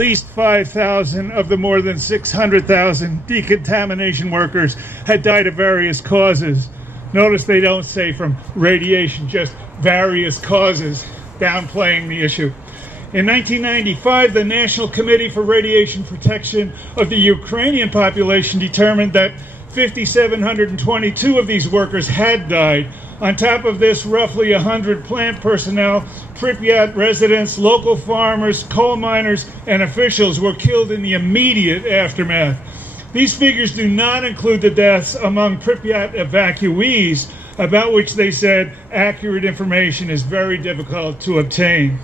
least 5,000 of the more than 600,000 decontamination workers had died of various causes. Notice they don't say from radiation, just various causes, downplaying the issue. In 1995, the National Committee for Radiation Protection of the Ukrainian population determined that 5,722 of these workers had died. On top of this, roughly 100 plant personnel, Pripyat residents, local farmers, coal miners, and officials were killed in the immediate aftermath. These figures do not include the deaths among Pripyat evacuees, about which they said accurate information is very difficult to obtain.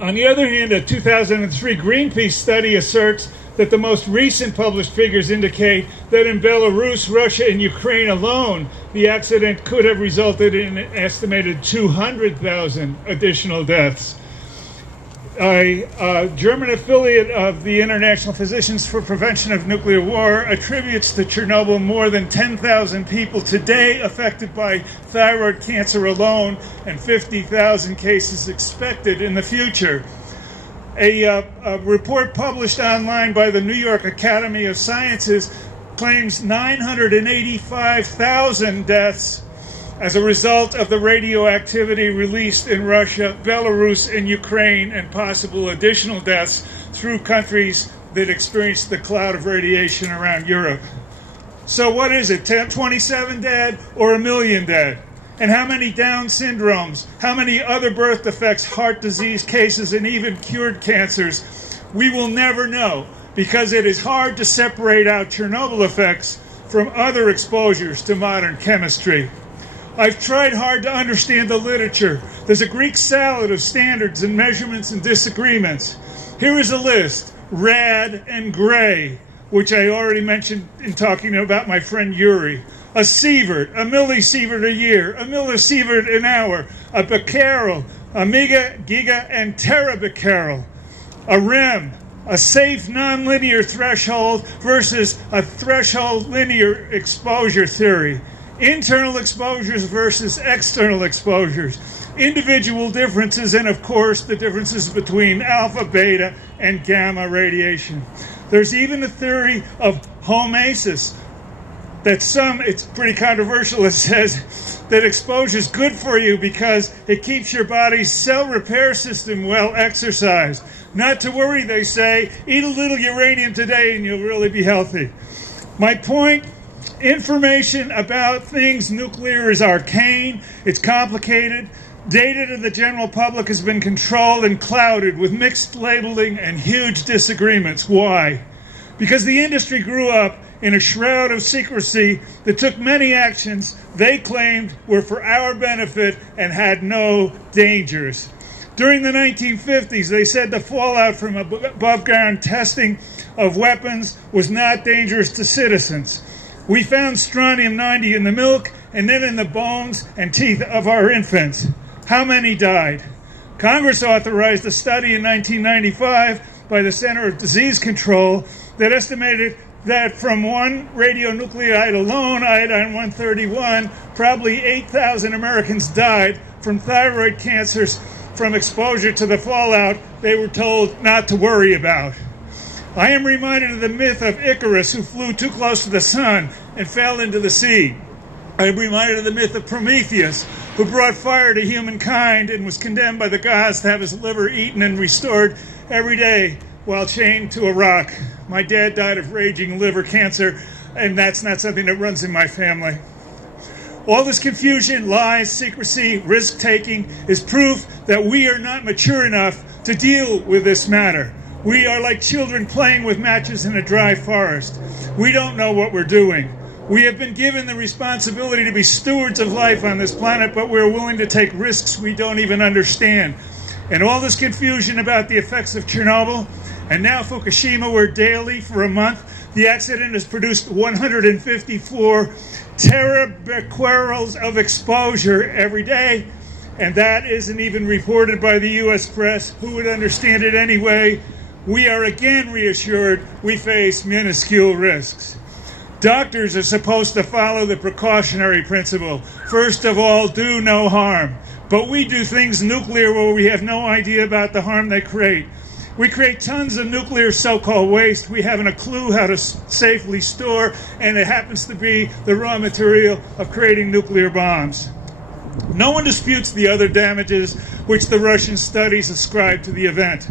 On the other hand, a 2003 Greenpeace study asserts that the most recent published figures indicate that in Belarus, Russia, and Ukraine alone, the accident could have resulted in an estimated 200,000 additional deaths. A German affiliate of the International Physicians for Prevention of Nuclear War attributes to Chernobyl more than 10,000 people today affected by thyroid cancer alone, and 50,000 cases expected in the future. A report published online by the New York Academy of Sciences claims 985,000 deaths as a result of the radioactivity released in Russia, Belarus, and Ukraine, and possible additional deaths through countries that experienced the cloud of radiation around Europe. So what is it, 27 dead or 1 million dead? And how many Down syndromes, how many other birth defects, heart disease cases, and even cured cancers? We will never know, because it is hard to separate out Chernobyl effects from other exposures to modern chemistry. I've tried hard to understand the literature. There's a Greek salad of standards and measurements and disagreements. Here is a list: rad and gray, which I already mentioned in talking about my friend Yuri. A sievert, a millisievert a year, a millisievert an hour, a becquerel, a mega, giga, and terabecquerel. A rem, a safe nonlinear threshold versus a threshold linear exposure theory. Internal exposures versus external exposures, individual differences, and of course the differences between alpha, beta, and gamma radiation. There's even a theory of homeostasis that it's pretty controversial, it says that exposure is good for you because it keeps your body's cell repair system well exercised. Not to worry, they say, eat a little uranium today and you'll really be healthy. My point: information about things nuclear is arcane, it's complicated. Data to the general public has been controlled and clouded with mixed labeling and huge disagreements. Why? Because the industry grew up in a shroud of secrecy that took many actions they claimed were for our benefit and had no dangers. During the 1950s, they said the fallout from above-ground testing of weapons was not dangerous to citizens. We found strontium-90 in the milk and then in the bones and teeth of our infants. How many died? Congress authorized a study in 1995 by the Center of Disease Control that estimated that from one radionuclide alone, iodine-131, probably 8,000 Americans died from thyroid cancers from exposure to the fallout they were told not to worry about. I am reminded of the myth of Icarus, who flew too close to the sun and fell into the sea. I am reminded of the myth of Prometheus, who brought fire to humankind and was condemned by the gods to have his liver eaten and restored every day while chained to a rock. My dad died of raging liver cancer, and that's not something that runs in my family. All this confusion, lies, secrecy, risk-taking is proof that we are not mature enough to deal with this matter. We are like children playing with matches in a dry forest. We don't know what we're doing. We have been given the responsibility to be stewards of life on this planet, but we're willing to take risks we don't even understand. And all this confusion about the effects of Chernobyl and now Fukushima, where daily for a month the accident has produced 154 terabecquerels of exposure every day, and that isn't even reported by the U.S. press. Who would understand it anyway? We are again reassured we face minuscule risks. Doctors are supposed to follow the precautionary principle. First of all, do no harm. But we do things nuclear where we have no idea about the harm they create. We create tons of nuclear so-called waste we haven't a clue how to safely store, and it happens to be the raw material of creating nuclear bombs. No one disputes the other damages which the Russian studies ascribe to the event.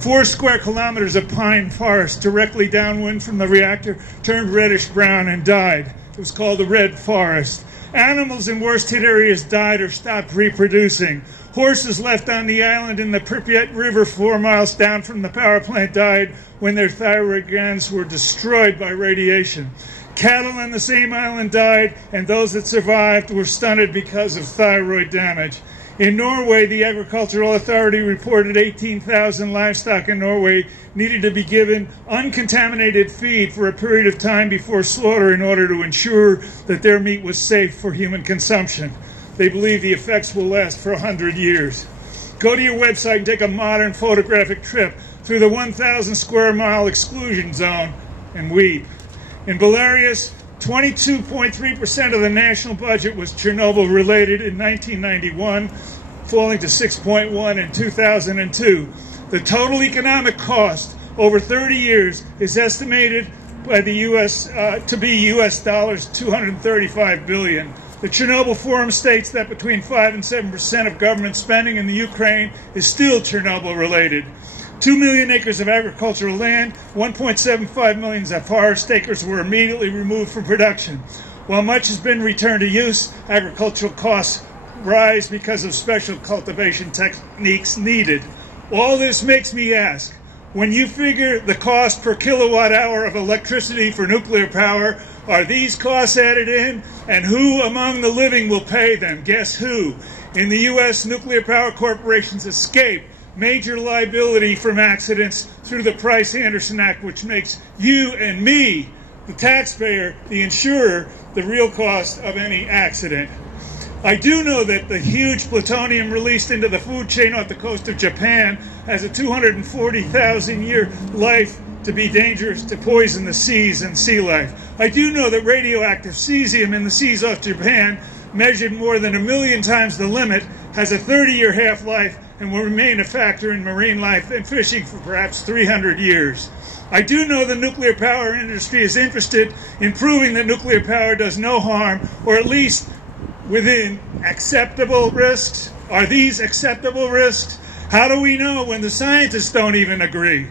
4 square kilometers of pine forest directly downwind from the reactor turned reddish-brown and died. It was called the Red Forest. Animals in worst-hit areas died or stopped reproducing. Horses left on the island in the Pripyat River 4 miles down from the power plant died when their thyroid glands were destroyed by radiation. Cattle on the same island died, and those that survived were stunted because of thyroid damage. In Norway, the Agricultural Authority reported 18,000 livestock in Norway needed to be given uncontaminated feed for a period of time before slaughter in order to ensure that their meat was safe for human consumption. They believe the effects will last for 100 years. Go to your website and take a modern photographic trip through the 1,000 square mile exclusion zone and weep. In Belarus, 22.3% of the national budget was Chernobyl related in 1991, falling to 6.1% in 2002. The total economic cost over 30 years is estimated by the U.S. To be U.S. dollars 235 billion. The Chernobyl Forum states that between 5 and 7% of government spending in the Ukraine is still Chernobyl related. 2 million acres of agricultural land, 1.75 million forest acres were immediately removed from production. While much has been returned to use, agricultural costs rise because of special cultivation techniques needed. All this makes me ask, when you figure the cost per kilowatt hour of electricity for nuclear power, are these costs added in? And who among the living will pay them? Guess who? In the U.S., nuclear power corporations escape major liability from accidents through the Price-Anderson Act, which makes you and me, the taxpayer, the insurer, the real cost of any accident. I do know that the huge plutonium released into the food chain off the coast of Japan has a 240,000-year life to be dangerous, to poison the seas and sea life. I do know that radioactive cesium in the seas off Japan, measured more than 1 million times the limit, has a 30-year half-life and will remain a factor in marine life and fishing for perhaps 300 years. I do know the nuclear power industry is interested in proving that nuclear power does no harm, or at least within acceptable risks. Are these acceptable risks? How do we know when the scientists don't even agree?